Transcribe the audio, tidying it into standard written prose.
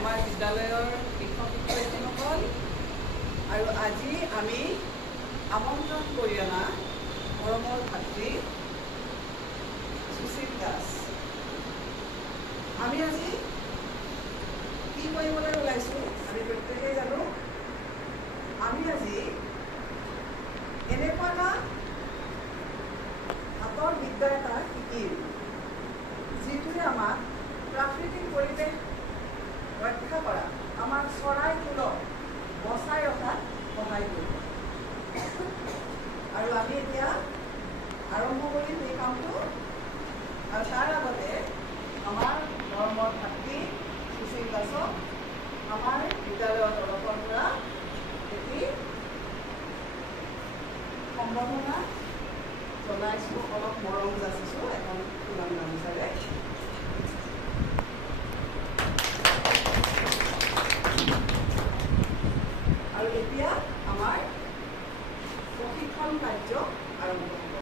আমাৰ বিদ্যালয়ৰ শিক্ষক শিক্ষয়িত্ৰীসকল আৰু আজি আমি আমন্ত্ৰণ কৰি অনা মৰমৰ ভাতৃ সুশীল দাস। আমি আজি কি কৰিবলৈ ওলাইছোঁ আমি প্ৰত্যেকেই জানো। আমি আজি এনেকুৱা এটা হাতৰ বিদ্যা এটা শিকিম যিটোৱে আমাক প্ৰাকৃতিক পৰিৱেশ ৰক্ষা কৰা, আমাৰ চৰাইকুলক বচাই ৰখাত সহায় কৰিব। আৰু আমি এতিয়া আৰম্ভ কৰিম এই কামটো। আৰু তাৰ আগতে আমাৰ ধৰ্মৰ ভাতৃ সুশীল দাসক আমাৰ বিদ্যালয়ৰ তৰফৰ পৰা এটি সম্বৰ্ধনা জনাইছোঁ, অলপ মৰম যাচিছোঁ এখন ফুলাম গামোচাৰে।